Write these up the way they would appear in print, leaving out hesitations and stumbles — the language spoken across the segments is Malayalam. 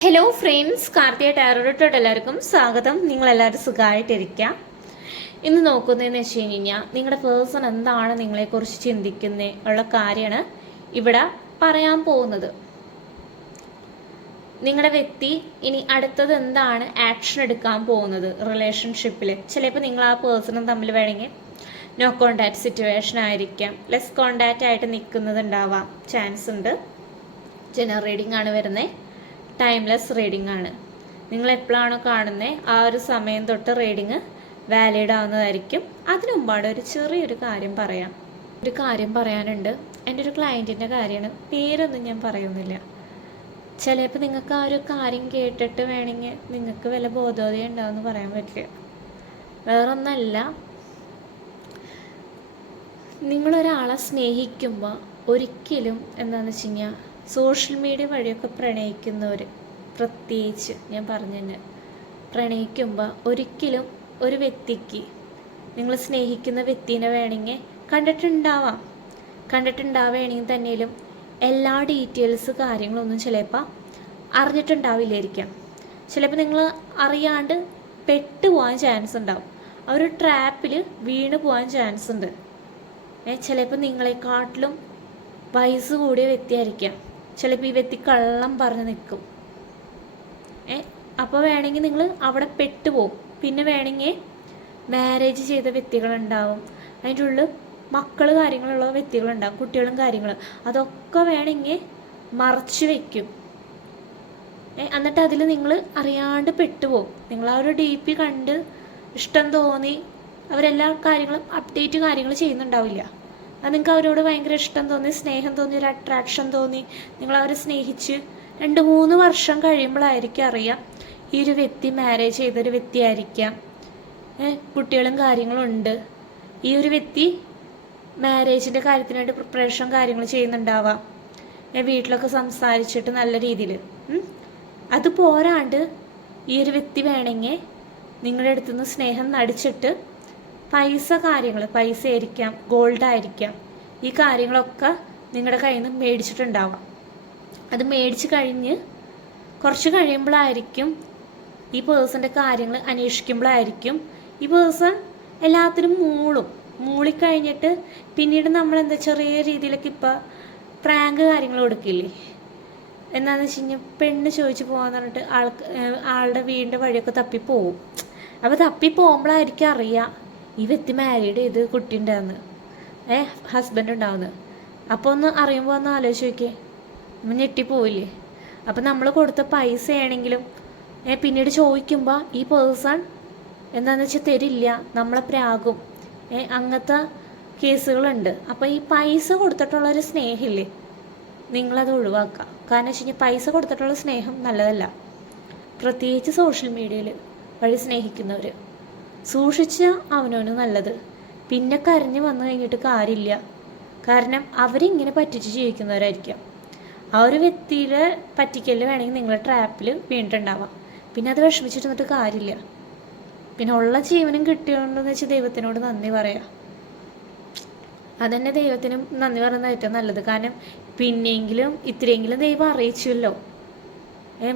ഹലോ ഫ്രണ്ട്സ്, കാർത്തിക ടാരോട്ടോട്ട് എല്ലാവർക്കും സ്വാഗതം. നിങ്ങളെല്ലാവരും സുഖമായിട്ടിരിക്കാം. ഇന്ന് നോക്കുന്നതെന്ന് വെച്ച് കഴിഞ്ഞാൽ നിങ്ങളുടെ പേഴ്സൺ എന്താണ് നിങ്ങളെക്കുറിച്ച് ചിന്തിക്കുന്നത് ഉള്ള കാര്യമാണ് ഇവിടെ പറയാൻ പോകുന്നത്. നിങ്ങളുടെ വ്യക്തി ഇനി അടുത്തത് എന്താണ് ആക്ഷൻ എടുക്കാൻ പോകുന്നത് റിലേഷൻഷിപ്പിൽ. ചിലപ്പോൾ നിങ്ങൾ ആ പേഴ്സണും തമ്മിൽ വേണമെങ്കിൽ നോ കോണ്ടാക്ട് സിറ്റുവേഷൻ ആയിരിക്കാം, ലെസ് കോണ്ടാക്റ്റ് ആയിട്ട് നിൽക്കുന്നത് ഉണ്ടാവാം, ചാൻസ് ഉണ്ട്. ജനറൽ റീഡിംഗ് ആണ് വരുന്നത്, ടൈംലെസ് റീഡിംഗ് ആണ്. നിങ്ങൾ എപ്പോഴാണോ കാണുന്നത് ആ ഒരു സമയം തൊട്ട് റീഡിങ് വാലിഡ് ആവുന്നതായിരിക്കും. അതിനു മുമ്പാട് ഒരു ചെറിയൊരു കാര്യം പറയാനുണ്ട്. എൻ്റെ ഒരു ക്ലയൻറ്റിൻ്റെ കാര്യമാണ്, പേരൊന്നും ഞാൻ പറയുന്നില്ല. ചിലപ്പോൾ നിങ്ങൾക്ക് ആ ഒരു കാര്യം കേട്ടിട്ട് വേണമെങ്കിൽ നിങ്ങൾക്ക് വല്ല ബോധോദയം ഉണ്ടാവുമെന്ന് പറയാൻ പറ്റില്ല. വേറൊന്നല്ല, നിങ്ങളൊരാളെ സ്നേഹിക്കുമ്പോൾ ഒരിക്കലും എന്താണെന്ന് വെച്ച് കഴിഞ്ഞാൽ സോഷ്യൽ മീഡിയ വഴിയൊക്കെ പ്രണയിക്കുന്നവർ പ്രത്യേകിച്ച് ഞാൻ പറഞ്ഞു തന്നെ, പ്രണയിക്കുമ്പോൾ ഒരിക്കലും ഒരു വ്യക്തിക്ക് നിങ്ങൾ സ്നേഹിക്കുന്ന വ്യക്തിനെ വേണമെങ്കിൽ കണ്ടിട്ടുണ്ടാവുകയാണെങ്കിൽ തന്നെയും എല്ലാ ഡീറ്റെയിൽസ് കാര്യങ്ങളൊന്നും ചിലപ്പോൾ അറിഞ്ഞിട്ടുണ്ടാവില്ലായിരിക്കാം. ചിലപ്പോൾ നിങ്ങൾ അറിയാണ്ട് പെട്ടുപോകാൻ ചാൻസ് ഉണ്ടാവും, ആ ഒരു ട്രാപ്പിൽ വീണ് പോകാൻ ചാൻസ് ഉണ്ട്. ചിലപ്പോൾ നിങ്ങളെക്കാട്ടിലും വയസ്സ് കൂടിയ വ്യക്തിയായിരിക്കാം. ചിലപ്പോൾ ഈ വ്യക്തി കള്ളം പറഞ്ഞ് നിൽക്കും. അപ്പോൾ വേണമെങ്കിൽ നിങ്ങൾ അവിടെ പെട്ടുപോകും. പിന്നെ വേണമെങ്കിൽ മാരേജ് ചെയ്ത വ്യക്തികളുണ്ടാവും, അതിൻ്റെ ഉള്ളിൽ മക്കൾ കാര്യങ്ങളുള്ള വ്യക്തികളുണ്ടാവും, കുട്ടികളും കാര്യങ്ങളും. അതൊക്കെ വേണമെങ്കിൽ മറച്ചു വയ്ക്കും. എന്നിട്ട് അതിൽ നിങ്ങൾ അറിയാണ്ട് പെട്ടുപോകും. നിങ്ങൾ ആ ഒരു DP കണ്ട് ഇഷ്ടം തോന്നി അവരെല്ലാ കാര്യങ്ങളും അപ്ഡേറ്റ് കാര്യങ്ങൾ ചെയ്യുന്നുണ്ടാവില്ല. അത് നിങ്ങൾക്ക് അവരോട് ഭയങ്കര ഇഷ്ടം തോന്നി, സ്നേഹം തോന്നി, ഒരു അട്രാക്ഷൻ തോന്നി, നിങ്ങളവരെ സ്നേഹിച്ച് 2-3 വർഷം കഴിയുമ്പോഴായിരിക്കും അറിയാം ഈ ഒരു വ്യക്തി മാരേജ് ചെയ്തൊരു വ്യക്തിയായിരിക്കാം, കുട്ടികളും കാര്യങ്ങളും ഉണ്ട്. ഈ ഒരു വ്യക്തി മാരേജിൻ്റെ കാര്യത്തിനായിട്ട് പ്രിപ്പറേഷൻ കാര്യങ്ങൾ ചെയ്യുന്നുണ്ടാവാം, വീട്ടിലൊക്കെ സംസാരിച്ചിട്ട് നല്ല രീതിയിൽ. അത് പോരാണ്ട് ഈ ഒരു വ്യക്തി വേണമെങ്കിൽ നിങ്ങളുടെ അടുത്തുനിന്ന് സ്നേഹം നടിച്ചിട്ട് പൈസ ആയിരിക്കാം, ഗോൾഡായിരിക്കാം, ഈ കാര്യങ്ങളൊക്കെ നിങ്ങളുടെ കയ്യിൽ നിന്ന് മേടിച്ചിട്ടുണ്ടാവാം. അത് മേടിച്ച് കഴിഞ്ഞ് കുറച്ച് കഴിയുമ്പോഴായിരിക്കും ഈ പേഴ്സൻ്റെ കാര്യങ്ങൾ അന്വേഷിക്കുമ്പോഴായിരിക്കും ഈ പേഴ്സൺ എല്ലാത്തിനും മൂളിക്കഴിഞ്ഞിട്ട് പിന്നീട് നമ്മളെന്താ ചെറിയ രീതിയിലൊക്കെ ഇപ്പോൾ പ്രാങ്ക് കാര്യങ്ങൾ കൊടുക്കില്ലേ. എന്താണെന്ന് വെച്ച് കഴിഞ്ഞാൽ പെണ്ണ് ചോദിച്ച് പോകാന്ന് പറഞ്ഞിട്ട് ആളുടെ വീടിൻ്റെ വഴിയൊക്കെ തപ്പിപ്പോവും. അപ്പോൾ തപ്പിപ്പോകുമ്പോഴായിരിക്കും അറിയാം ഈ വ്യക്തി മാരീഡ് ചെയ്ത് കുട്ടി ഉണ്ടാവുന്നു, ഹസ്ബൻഡ് ഉണ്ടാവുന്നത്. അപ്പോൾ ഒന്ന് അറിയുമ്പോൾ ഒന്ന് ആലോചിച്ച് നോക്കിയേ, നമ്മൾ ഞെട്ടിപ്പോവില്ലേ. അപ്പം നമ്മൾ കൊടുത്ത പൈസ ആണെങ്കിലും പിന്നീട് ചോദിക്കുമ്പോൾ ഈ പേഴ്സൺ എന്താണെന്ന് വെച്ചാൽ തരില്ല, നമ്മളെ പ്രാകും, അങ്ങനത്തെ കേസുകളുണ്ട്. അപ്പോൾ ഈ പൈസ കൊടുത്തിട്ടുള്ളൊരു സ്നേഹമില്ലേ, നിങ്ങളത് ഒഴിവാക്കുക. കാരണം വെച്ച് കഴിഞ്ഞാൽ പൈസ കൊടുത്തിട്ടുള്ള സ്നേഹം നല്ലതല്ല. പ്രത്യേകിച്ച് സോഷ്യൽ മീഡിയയിൽ വഴി സ്നേഹിക്കുന്നവർ സൂക്ഷിച്ച അവനവന് നല്ലത്. പിന്നെ കരഞ്ഞ് വന്നു കഴിഞ്ഞിട്ട് കാര്യമില്ല. കാരണം അവരിങ്ങനെ പറ്റിച്ച് ജീവിക്കുന്നവരായിരിക്കാം. ആ ഒരു വ്യക്തിയുടെ പറ്റിക്കല് വേണമെങ്കിൽ നിങ്ങളെ ട്രാപ്പിൽ വീണിട്ടുണ്ടാവാം. പിന്നെ അത് വിഷമിച്ചിരുന്നിട്ട് കാര്യമില്ല. പിന്നെ ഉള്ള ജീവനും കിട്ടിയോണ്ടെന്ന് വെച്ചാൽ ദൈവത്തിനോട് നന്ദി പറയാം. അതന്നെ ദൈവത്തിനും നന്ദി പറയുന്നത് ഏറ്റവും നല്ലത്. കാരണം പിന്നെയെങ്കിലും ഇത്രയെങ്കിലും ദൈവം അറിയിച്ചല്ലോ.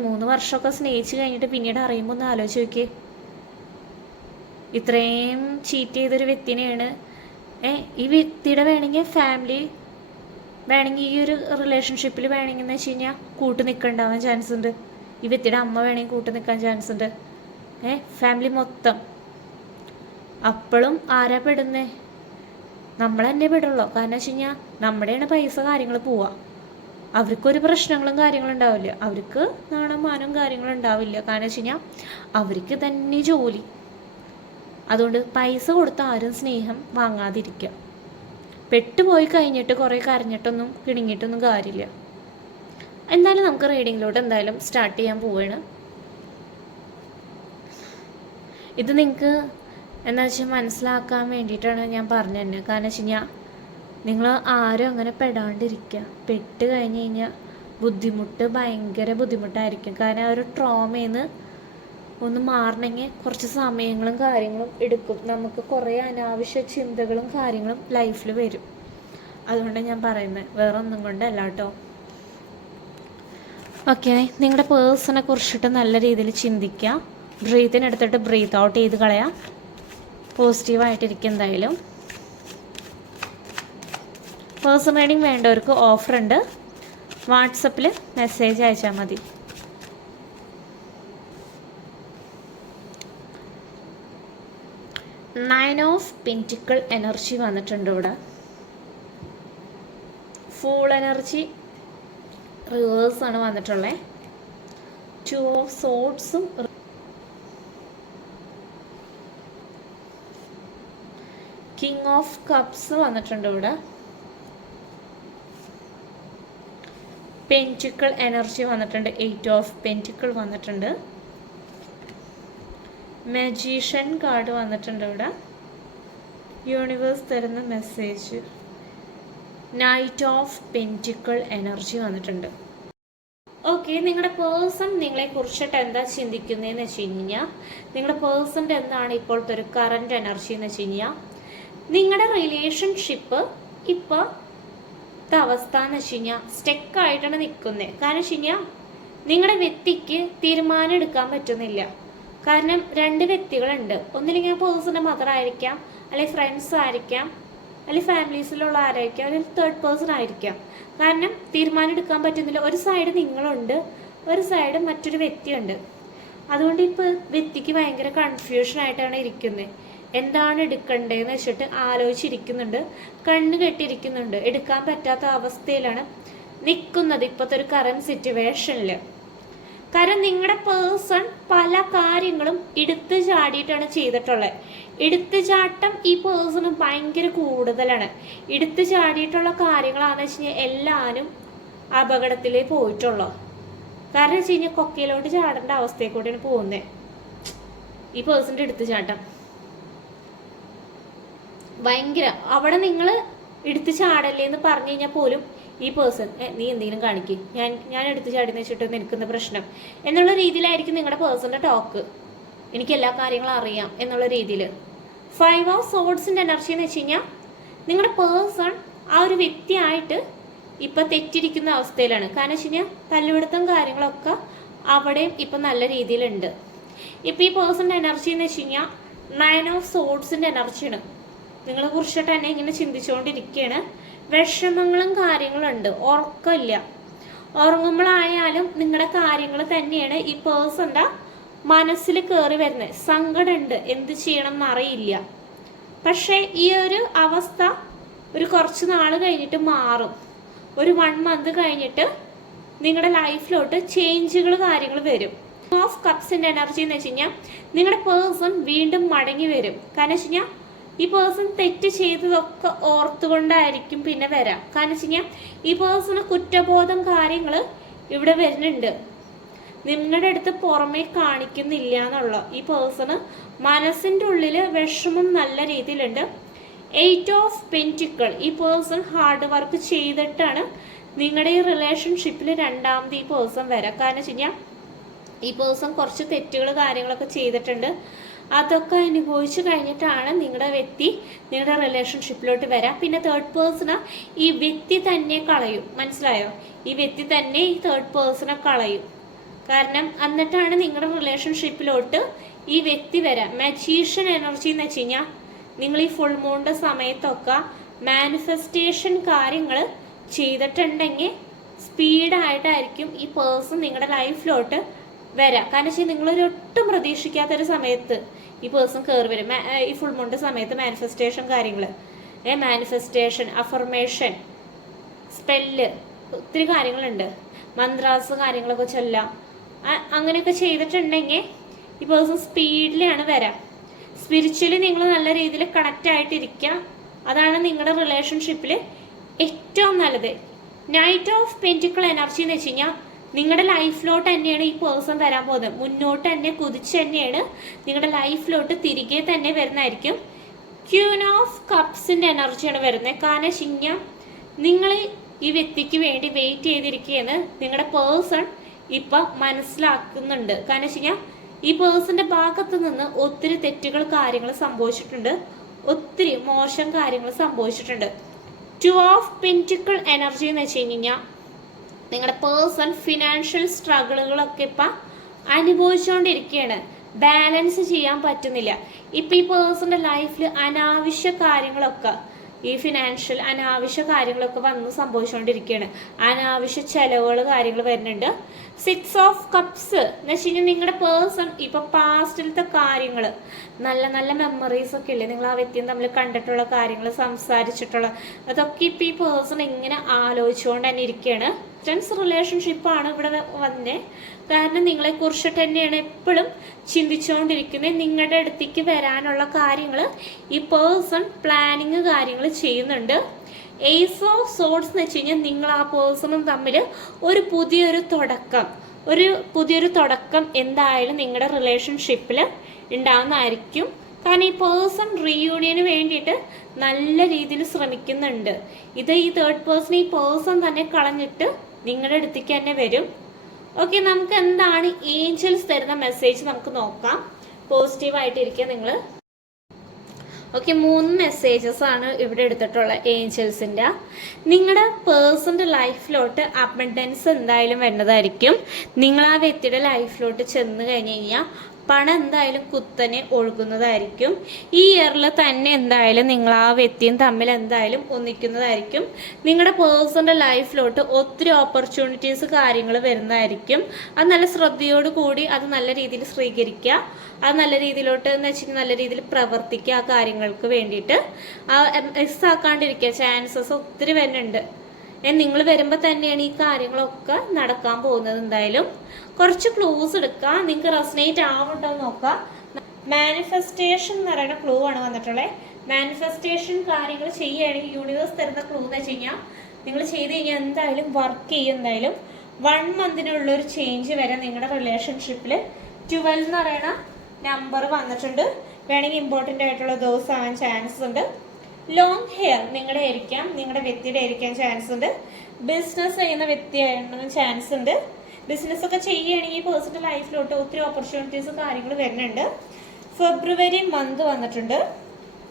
3 വർഷമൊക്കെ സ്നേഹിച്ച് കഴിഞ്ഞിട്ട് പിന്നീട് അറിയുമ്പോൾ ഒന്ന് ആലോചിച്ച് നോക്കിയേ. ഇത്രയും ചീറ്റ് ചെയ്തൊരു വ്യക്തിനെയാണ് ഈ വ്യക്തിയുടെ വേണമെങ്കിൽ ഫാമിലി വേണമെങ്കിൽ ഈ ഒരു റിലേഷൻഷിപ്പിൽ വേണമെങ്കിൽ എന്ന് വെച്ച് കഴിഞ്ഞാൽ കൂട്ട് നിൽക്കണ്ടാവാൻ ചാൻസ് ഉണ്ട്. ഈ വ്യക്തിയുടെ അമ്മ വേണമെങ്കിൽ കൂട്ട് നിൽക്കാൻ ചാൻസ് ഉണ്ട്, ഫാമിലി മൊത്തം. അപ്പോഴും ആരാ പെടുന്നേ? നമ്മൾ തന്നെ പെടുള്ളൂ. കാരണം വെച്ച് കഴിഞ്ഞാൽ നമ്മുടെയാണ് പൈസ കാര്യങ്ങൾ പോവുക. അവർക്കൊരു പ്രശ്നങ്ങളും കാര്യങ്ങളും ഉണ്ടാവില്ല, അവർക്ക് നാണം മാനവും കാര്യങ്ങളും ഉണ്ടാവില്ല. കാരണം വെച്ച് കഴിഞ്ഞാൽ അവർക്ക് തന്നെ ജോലി. അതുകൊണ്ട് പൈസ കൊടുത്ത് ആരും സ്നേഹം വാങ്ങാതിരിക്കുക. പെട്ടുപോയി കഴിഞ്ഞിട്ട് കുറേ കരഞ്ഞിട്ടൊന്നും കിണങ്ങിയിട്ടൊന്നും കാര്യമില്ല. എന്തായാലും നമുക്ക് റീഡിങ്ങിലോട്ട് എന്തായാലും സ്റ്റാർട്ട് ചെയ്യാൻ പോവുകയാണ്. ഇത് നിങ്ങൾക്ക് എന്താ വെച്ചാൽ മനസ്സിലാക്കാൻ വേണ്ടിയിട്ടാണ് ഞാൻ പറഞ്ഞു തന്നെ. കാരണം വെച്ച് കഴിഞ്ഞാൽ നിങ്ങൾ ആരും അങ്ങനെ പെടാണ്ടിരിക്കുക. പെട്ട് കഴിഞ്ഞ് കഴിഞ്ഞാൽ ഭയങ്കര ബുദ്ധിമുട്ടായിരിക്കും. കാരണം ആ ഒരു ട്രോമയിൽ ഒന്ന് മാറണമെങ്കിൽ കുറച്ച് സമയങ്ങളും കാര്യങ്ങളും എടുക്കും. നമുക്ക് കുറേ അനാവശ്യ ചിന്തകളും കാര്യങ്ങളും ലൈഫിൽ വരും. അതുകൊണ്ട് ഞാൻ പറയുന്നത് വേറെ ഒന്നും കൊണ്ടല്ല കേട്ടോ. ഓക്കെ, നിങ്ങളുടെ പേഴ്സണെ കുറിച്ചിട്ട് നല്ല രീതിയിൽ ചിന്തിക്കുക. ബ്രീത്തിനെടുത്തിട്ട് ബ്രീത്ത് ഔട്ട് ചെയ്ത് കളയാം. പോസിറ്റീവായിട്ടിരിക്കും. എന്തായാലും പേഴ്സൺ റീഡിങ് വേണ്ടവർക്ക് ഓഫർ ഉണ്ട്. വാട്സപ്പിൽ മെസ്സേജ് അയച്ചാൽ മതി. നയൻ ഓഫ് പെന്റിക്കിൾ എനർജി വന്നിട്ടുണ്ട് ഇവിടെ. ഫുൾ എനർജി റിവേഴ്സാണ് വന്നിട്ടുള്ളത്. ടു ഓഫ് സോഡ്സും കിങ് ഓഫ് കപ്സ് വന്നിട്ടുണ്ട് ഇവിടെ. പെന്റിക്കിൾ എനർജി വന്നിട്ടുണ്ട്. എയ്റ്റ് ഓഫ് പെന്റിക്കിൾ വന്നിട്ടുണ്ട്. മജീഷ്യൻ കാർഡ് വന്നിട്ടുണ്ട് ഇവിടെ. യൂണിവേഴ്സ് തരുന്ന message. Knight of pentacle energy വന്നിട്ടുണ്ട്. ഓക്കെ, നിങ്ങളുടെ പേഴ്സൺ നിങ്ങളെ കുറിച്ചിട്ട് എന്താ ചിന്തിക്കുന്നതെന്ന് വെച്ച് കഴിഞ്ഞാൽ, നിങ്ങളുടെ പേഴ്സൻ്റെ എന്താണ് ഇപ്പോഴത്തെ ഒരു കറണ്ട് എനർജി എന്ന് വെച്ച് കഴിഞ്ഞാൽ, നിങ്ങളുടെ റിലേഷൻഷിപ്പ് ഇപ്പോഴത്തെ അവസ്ഥ എന്ന് വെച്ച് കഴിഞ്ഞാൽ സ്റ്റെക്കായിട്ടാണ് നിൽക്കുന്നത്. കാരണം വെച്ച് കഴിഞ്ഞാൽ നിങ്ങളുടെ വ്യക്തിക്ക് തീരുമാനം എടുക്കാൻ പറ്റുന്നില്ല. കാരണം രണ്ട് വ്യക്തികളുണ്ട്. ഒന്നില്ലെങ്കിൽ പേഴ്സൻ്റെ മദർ ആയിരിക്കാം, അല്ലെങ്കിൽ ഫ്രണ്ട്സ് ആയിരിക്കാം, അല്ലെങ്കിൽ ഫാമിലീസിലുള്ള ആരായിരിക്കാം, അല്ലെങ്കിൽ തേർഡ് പേഴ്സൺ ആയിരിക്കാം. കാരണം തീരുമാനം എടുക്കാൻ പറ്റുന്നില്ല. ഒരു സൈഡ് നിങ്ങളുണ്ട്, ഒരു സൈഡ് മറ്റൊരു വ്യക്തിയുണ്ട്. അതുകൊണ്ട് ഇപ്പോൾ വ്യക്തിക്ക് ഭയങ്കര കൺഫ്യൂഷനായിട്ടാണ് ഇരിക്കുന്നത്. എന്താണ് എടുക്കേണ്ടതെന്ന് വെച്ചിട്ട് ആലോചിച്ചിരിക്കുന്നുണ്ട്, കണ്ണ് കെട്ടിരിക്കുന്നുണ്ട്. എടുക്കാൻ പറ്റാത്ത അവസ്ഥയിലാണ് നിൽക്കുന്നത് ഇപ്പോഴത്തെ ഒരു കറണ്ട് സിറ്റുവേഷനിൽ. കാരണം നിങ്ങളുടെ പേഴ്സൺ പല കാര്യങ്ങളും എടുത്തു ചാടിയിട്ടാണ് ചെയ്തിട്ടുള്ളത്. എടുത്തു ചാട്ടം ഈ പേഴ്സണ് ഭയങ്കര കൂടുതലാണ്. എടുത്തു ചാടിയിട്ടുള്ള കാര്യങ്ങളാണെന്ന് വെച്ച് കഴിഞ്ഞാൽ എല്ലാവരും അപകടത്തിലേ പോയിട്ടുള്ളൂ. കാരണം വെച്ച് കഴിഞ്ഞാൽ കൊക്കയിലോട്ട് ചാടേണ്ട അവസ്ഥയിൽ കൂടെയാണ് പോകുന്നത് ഈ പേഴ്സൻ്റെ എടുത്തു ചാട്ടം. ഭയങ്കര അവിടെ നിങ്ങൾ എടുത്തു ചാടല്ലേ എന്ന് പറഞ്ഞു കഴിഞ്ഞാൽ പോലും ഈ പേഴ്സൺ നീ എന്തെങ്കിലും കാണിക്കും, ഞാൻ എടുത്തു ചാടിന്ന് വെച്ചിട്ട് നിൽക്കുന്ന പ്രശ്നം എന്നുള്ള രീതിയിലായിരിക്കും നിങ്ങളുടെ പേഴ്സൻ്റെ ടോക്ക്. എനിക്ക് എല്ലാ കാര്യങ്ങളും അറിയാം എന്നുള്ള രീതിയിൽ. ഫൈവ് ഓഫ് സോഡ്സിൻ്റെ എനർജി എന്ന് വെച്ച് കഴിഞ്ഞാൽ നിങ്ങളുടെ പേഴ്സൺ ആ ഒരു വ്യക്തിയായിട്ട് ഇപ്പം തെറ്റിരിക്കുന്ന അവസ്ഥയിലാണ്. കാരണം വെച്ച് കഴിഞ്ഞാൽ തല്ലുപിടുത്തം കാര്യങ്ങളൊക്കെ അവിടെയും ഇപ്പം നല്ല രീതിയിലുണ്ട്. ഇപ്പം ഈ പേഴ്സൻ്റെ എനർജി എന്ന് വെച്ച് കഴിഞ്ഞാൽ നയൻ ഓഫ് സോഡ്സിൻ്റെ എനർജിയാണ്. നിങ്ങളെ കുറിച്ചിട്ട് തന്നെ ഇങ്ങനെ ചിന്തിച്ചുകൊണ്ടിരിക്കുകയാണ്. വിഷമങ്ങളും കാര്യങ്ങളുണ്ട്, ഉറക്കമില്ല. ഉറങ്ങുമ്പോഴായാലും നിങ്ങളുടെ കാര്യങ്ങൾ തന്നെയാണ് ഈ പേഴ്സൻ്റെ മനസ്സിൽ കയറി വരുന്നത്. സങ്കടമുണ്ട്, എന്ത് ചെയ്യണം എന്നറിയില്ല. പക്ഷേ ഈ ഒരു അവസ്ഥ ഒരു കുറച്ച് നാൾ കഴിഞ്ഞിട്ട് മാറും. ഒരു 1 month കഴിഞ്ഞിട്ട് നിങ്ങളുടെ ലൈഫിലോട്ട് ചേഞ്ചുകൾ കാര്യങ്ങൾ വരും. ഓഫ് കപ്സിൻ്റെ എനർജി എന്ന് വെച്ച് കഴിഞ്ഞാൽ നിങ്ങളുടെ പേഴ്സൺ വീണ്ടും മടങ്ങി വരും. കാരണം വെച്ച് കഴിഞ്ഞാൽ ഈ പേഴ്സൺ തെറ്റ് ചെയ്തതൊക്കെ ഓർത്തുകൊണ്ടായിരിക്കും പിന്നെ വരാം. കാരണം വെച്ച് കഴിഞ്ഞാൽ ഈ പേഴ്സണ് കുറ്റബോധം കാര്യങ്ങൾ ഇവിടെ വരുന്നുണ്ട്. നിങ്ങളുടെ അടുത്ത് പുറമേ കാണിക്കുന്നില്ല എന്നുള്ള ഈ പേഴ്സണ് മനസ്സിൻ്റെ ഉള്ളിൽ വിഷമം നല്ല രീതിയിലുണ്ട്. എയ്റ്റ് ഓഫ് പെന്റിക്കിൾ ഈ പേഴ്സൺ ഹാർഡ് വർക്ക് ചെയ്തിട്ടാണ് നിങ്ങളുടെ ഈ റിലേഷൻഷിപ്പിൽ രണ്ടാമത് ഈ പേഴ്സൺ വരാം. കാരണം വെച്ച് കഴിഞ്ഞാൽ ഈ പേഴ്സൺ കുറച്ച് തെറ്റുകൾ കാര്യങ്ങളൊക്കെ ചെയ്തിട്ടുണ്ട്. അതൊക്കെ അനുഭവിച്ചു കഴിഞ്ഞിട്ടാണ് നിങ്ങളുടെ വ്യക്തി നിങ്ങളുടെ റിലേഷൻഷിപ്പിലോട്ട് വരാം. പിന്നെ തേർഡ് പേഴ്സണെ ഈ വ്യക്തി തന്നെ കളയും. മനസ്സിലായോ? ഈ വ്യക്തി തന്നെ ഈ തേർഡ് പേഴ്സണെ കളയും. കാരണം എന്നിട്ടാണ് നിങ്ങളുടെ റിലേഷൻഷിപ്പിലോട്ട് ഈ വ്യക്തി വരാം. മജീഷ്യൻ എനർജി എന്ന് വെച്ച് കഴിഞ്ഞാൽ നിങ്ങൾ ഈ ഫുൾ മൂണിൻ്റെ സമയത്തൊക്കെ മാനിഫെസ്റ്റേഷൻ കാര്യങ്ങൾ ചെയ്തിട്ടുണ്ടെങ്കിൽ സ്പീഡായിട്ടായിരിക്കും ഈ പേഴ്സൺ നിങ്ങളുടെ ലൈഫിലോട്ട് വരാം. കാരണം വെച്ചാൽ നിങ്ങളൊരൊട്ടും പ്രതീക്ഷിക്കാത്തൊരു സമയത്ത് ഈ പേഴ്സൺ കയറി വരും. ഈ ഫുൾ മൂണിൻ്റെ സമയത്ത് മാനിഫെസ്റ്റേഷൻ കാര്യങ്ങൾ, മാനിഫെസ്റ്റേഷൻ, അഫർമേഷൻ, സ്പെല്ല്, ഒത്തിരി കാര്യങ്ങളുണ്ട്. മന്ത്രാസ് കാര്യങ്ങളൊക്കെ ചൊല്ലാം. അങ്ങനെയൊക്കെ ചെയ്തിട്ടുണ്ടെങ്കിൽ ഈ പേഴ്സൺ സ്പീഡിലാണ് വരാം. സ്പിരിച്വലി നിങ്ങൾ നല്ല രീതിയിൽ കണക്റ്റ് ആയിട്ടിരിക്കുക. അതാണ് നിങ്ങളുടെ റിലേഷൻഷിപ്പിൽ ഏറ്റവും നല്ലത്. നൈറ്റ് ഓഫ് പെന്റിക്കിൾ എനർജി എന്ന് വെച്ച് കഴിഞ്ഞാൽ നിങ്ങളുടെ ലൈഫിലോട്ട് തന്നെയാണ് ഈ പേഴ്സൺ വരാൻ പോകുന്നത്. മുന്നോട്ട് തന്നെ കുതിച്ച് തന്നെയാണ് നിങ്ങളുടെ ലൈഫിലോട്ട് തിരികെ തന്നെ വരുന്നതായിരിക്കും. ക്യൂൻ ഓഫ് കപ്സിൻ്റെ എനർജിയാണ് വരുന്നത്. കാരണം വെച്ച് കഴിഞ്ഞാൽ നിങ്ങൾ ഈ വ്യക്തിക്ക് വേണ്ടി വെയിറ്റ് ചെയ്തിരിക്കുകയെന്ന് നിങ്ങളുടെ പേഴ്സൺ ഇപ്പം മനസ്സിലാക്കുന്നുണ്ട്. കാരണം വെച്ച് കഴിഞ്ഞാൽ ഈ പേഴ്സന്റെ ഭാഗത്ത് നിന്ന് ഒത്തിരി തെറ്റുകൾ കാര്യങ്ങൾ സംഭവിച്ചിട്ടുണ്ട്, ഒത്തിരി മോശം കാര്യങ്ങൾ സംഭവിച്ചിട്ടുണ്ട്. ടു ഓഫ് പെന്റിക്കിൾ എനർജി എന്ന് വെച്ച് കഴിഞ്ഞാൽ നിങ്ങളുടെ പേഴ്സൺ ഫിനാൻഷ്യൽ സ്ട്രഗിളുകളൊക്കെ ഇപ്പം അനുഭവിച്ചുകൊണ്ടിരിക്കുകയാണ്. ബാലൻസ് ചെയ്യാൻ പറ്റുന്നില്ല. ഇപ്പം ഈ പേഴ്സൻ്റെ ലൈഫിൽ അനാവശ്യ കാര്യങ്ങളൊക്കെ, ഈ ഫിനാൻഷ്യൽ അനാവശ്യ കാര്യങ്ങളൊക്കെ വന്ന് സംഭവിച്ചുകൊണ്ടിരിക്കുകയാണ്. അനാവശ്യ ചെലവുകൾ കാര്യങ്ങൾ വരുന്നുണ്ട്. 6 ഓഫ് കപ്സ് എന്ന് വെച്ച് കഴിഞ്ഞാൽ നിങ്ങളുടെ പേഴ്സൺ ഇപ്പൊ പാസ്റ്റിലത്തെ കാര്യങ്ങൾ, നല്ല നല്ല മെമ്മറീസ് ഒക്കെ ഇല്ലേ, നിങ്ങൾ ആ വ്യക്തിയും തമ്മിൽ കണ്ടിട്ടുള്ള കാര്യങ്ങൾ, സംസാരിച്ചിട്ടുള്ള അതൊക്കെ ഇപ്പൊ ഈ പേഴ്സൺ ഇങ്ങനെ ആലോചിച്ചുകൊണ്ട് തന്നെ ഇരിക്കുകയാണ്. ഡിസ്റ്റൻസ് റിലേഷൻഷിപ്പാണ് ഇവിടെ വന്നേ. കാരണം നിങ്ങളെ കുറിച്ചിട്ട് തന്നെയാണ് എപ്പോഴും ചിന്തിച്ചുകൊണ്ടിരിക്കുന്നത്. നിങ്ങളുടെ അടുത്തേക്ക് വരാനുള്ള കാര്യങ്ങൾ ഈ പേഴ്സൺ പ്ലാനിങ് കാര്യങ്ങൾ ചെയ്യുന്നുണ്ട്. ഏസ് ഓഫ് സോർട്സ് എന്ന് വെച്ച് കഴിഞ്ഞാൽ നിങ്ങൾ ആ പേഴ്സണും തമ്മിൽ ഒരു പുതിയൊരു തുടക്കം എന്തായാലും നിങ്ങളുടെ റിലേഷൻഷിപ്പിൽ ഉണ്ടാകുന്നതായിരിക്കും. കാരണം ഈ പേഴ്സൺ റീയൂണിയന് വേണ്ടിയിട്ട് നല്ല രീതിയിൽ ശ്രമിക്കുന്നുണ്ട്. ഇത് ഈ തേർഡ് പേഴ്സൺ ഈ പേഴ്സൺ തന്നെ കളഞ്ഞിട്ട് നിങ്ങളുടെ അടുത്തേക്ക് തന്നെ വരും. ഓക്കെ, നമുക്ക് എന്താണ് ഏഞ്ചൽസ് തരുന്ന മെസ്സേജ് നമുക്ക് നോക്കാം. പോസിറ്റീവായിട്ടിരിക്കുക നിങ്ങൾ. ഓക്കെ, 3 മെസ്സേജസ് ആണ് ഇവിടെ എടുത്തിട്ടുള്ള ഏഞ്ചൽസിൻ്റെ. നിങ്ങളുടെ പേഴ്സൻ്റെ ലൈഫിലോട്ട് അബണ്ടൻസ് എന്തായാലും വരുന്നതായിരിക്കും. നിങ്ങൾ ആ വ്യക്തിയുടെ ലൈഫിലോട്ട് ചെന്ന് കഴിഞ്ഞ് കഴിഞ്ഞാൽ പണം എന്തായാലും കുത്തനെ ഒഴുകുന്നതായിരിക്കും. ഈ ഇയറിൽ തന്നെ എന്തായാലും നിങ്ങൾ ആ വ്യക്തിയും തമ്മിൽ എന്തായാലും ഒന്നിക്കുന്നതായിരിക്കും. നിങ്ങളുടെ പേഴ്സൻ്റെ ലൈഫിലോട്ട് ഒത്തിരി ഓപ്പർച്യൂണിറ്റീസ് കാര്യങ്ങൾ വരുന്നതായിരിക്കും. അത് നല്ല ശ്രദ്ധയോട് കൂടി അത് നല്ല രീതിയിൽ സ്വീകരിക്കുക. അത് നല്ല രീതിയിലോട്ട് എന്ന് വെച്ചിട്ടുണ്ടെങ്കിൽ നല്ല രീതിയിൽ പ്രവർത്തിക്കുക. ആ കാര്യങ്ങൾക്ക് വേണ്ടിയിട്ട് മിസ്സാക്കാണ്ടിരിക്കുക. ചാൻസസ് ഒത്തിരി വരുന്നുണ്ട്. നിങ്ങൾ വരുമ്പോൾ തന്നെയാണ് ഈ കാര്യങ്ങളൊക്കെ നടക്കാൻ പോകുന്നത്. എന്തായാലും കുറച്ച് ക്ലൂസ് എടുക്കുക. നിങ്ങൾക്ക് റെസനേറ്റ് ആവുണ്ടോ എന്ന് നോക്കുക. മാനിഫെസ്റ്റേഷൻ എന്ന് പറയുന്ന ക്ലൂ ആണ് വന്നിട്ടുള്ളത്. മാനിഫെസ്റ്റേഷൻ കാര്യങ്ങൾ ചെയ്യുകയാണെങ്കിൽ യൂണിവേഴ്സ് തരുന്ന ക്ലൂ എന്ന് വെച്ച് കഴിഞ്ഞാൽ നിങ്ങൾ ചെയ്ത് കഴിഞ്ഞാൽ എന്തായാലും വർക്ക് ചെയ്യും. എന്തായാലും 1 മന്തിനുള്ളൊരു ചേഞ്ച് വരാം നിങ്ങളുടെ റിലേഷൻഷിപ്പിൽ. 12 എന്ന് പറയുന്ന നമ്പർ വന്നിട്ടുണ്ട്. വേണമെങ്കിൽ ഇമ്പോർട്ടൻ്റ് ആയിട്ടുള്ള ദിവസം ആവാൻ ചാൻസ് ഉണ്ട്. ലോങ് ഹെയർ നിങ്ങളുടെ ആയിരിക്കാം, നിങ്ങളുടെ വ്യക്തിയുടെ ആയിരിക്കാൻ ചാൻസ് ഉണ്ട്. ബിസിനസ് ചെയ്യുന്ന വ്യക്തിയായിരുന്ന ചാൻസ് ഉണ്ട്. ബിസിനസ്സൊക്കെ ചെയ്യുകയാണെങ്കിൽ പേഴ്സണൽ ലൈഫിലോട്ട് ഒത്തിരി ഓപ്പർച്യൂണിറ്റീസ് കാര്യങ്ങൾ വരുന്നുണ്ട്. ഫെബ്രുവരി മന്ത് വന്നിട്ടുണ്ട്.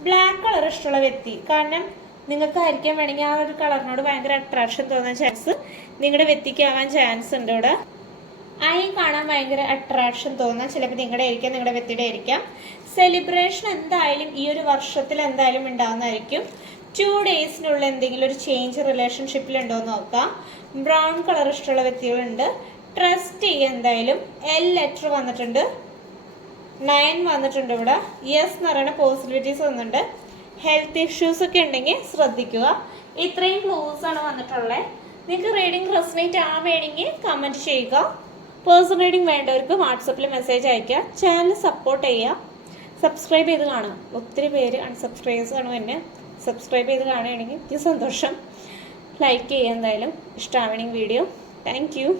ബ്ലാക്ക് കളർ ഇഷ്ടമുള്ള വ്യക്തി, കാരണം നിങ്ങൾക്കായിരിക്കാൻ വേണമെങ്കിൽ ആ ഒരു കളറിനോട് ഭയങ്കര അട്രാക്ഷൻ തോന്നാൻ ചാൻസ് നിങ്ങളുടെ വ്യക്തിക്കാവാൻ ചാൻസ് ഉണ്ട്. ഇവിടെ ഐ കാണാൻ ഭയങ്കര അട്രാക്ഷൻ തോന്നാൻ ചിലപ്പോൾ നിങ്ങളുടെ ആയിരിക്കാം, നിങ്ങളുടെ വ്യക്തിയുടെ ആയിരിക്കാം. സെലിബ്രേഷൻ എന്തായാലും ഈ ഒരു വർഷത്തിൽ എന്തായാലും ഉണ്ടാകുന്നതായിരിക്കും. 2 ഡേയ്സിനുള്ള എന്തെങ്കിലും ഒരു ചേഞ്ച് റിലേഷൻഷിപ്പിൽ ഉണ്ടോ എന്ന് നോക്കാം. ബ്രൗൺ കളർ ഇഷ്ടമുള്ള വ്യക്തികളുണ്ട്. ട്രസ്റ്റ് ചെയ്യുക. എന്തായാലും L ലെറ്റർ വന്നിട്ടുണ്ട്. 9 വന്നിട്ടുണ്ട്. ഇവിടെ യെസ് എന്ന് പറയുന്ന പോസിബിലിറ്റീസ് വന്നിട്ടുണ്ട്. ഹെൽത്ത് ഇഷ്യൂസ് ഒക്കെ ഉണ്ടെങ്കിൽ ശ്രദ്ധിക്കുക. ഇത്രയും ക്ലോസ് ആണ് വന്നിട്ടുള്ളത്. നിങ്ങൾക്ക് റീഡിംഗ് റെസനേറ്റ് ആവുകയാണെങ്കിൽ കമൻറ്റ് ചെയ്യുക. പേഴ്സണൽ റീഡിംഗ് വേണ്ടവർക്ക് വാട്സപ്പിൽ മെസ്സേജ് അയയ്ക്കുക. ചാനൽ സപ്പോർട്ട് ചെയ്യുക. സബ്സ്ക്രൈബ് ചെയ്ത് കാണാം. ഒത്തിരി പേര് അൺസബ്സ്ക്രൈബേഴ്സ് ആണ് എന്നെ. സബ്സ്ക്രൈബ് ചെയ്ത് കാണുകയാണെങ്കിൽ എനിക്ക് സന്തോഷം. ലൈക്ക് ചെയ്യുക. എന്തായാലും ഇഷ്ടമാവണമെങ്കിൽ വീഡിയോ. Thank you.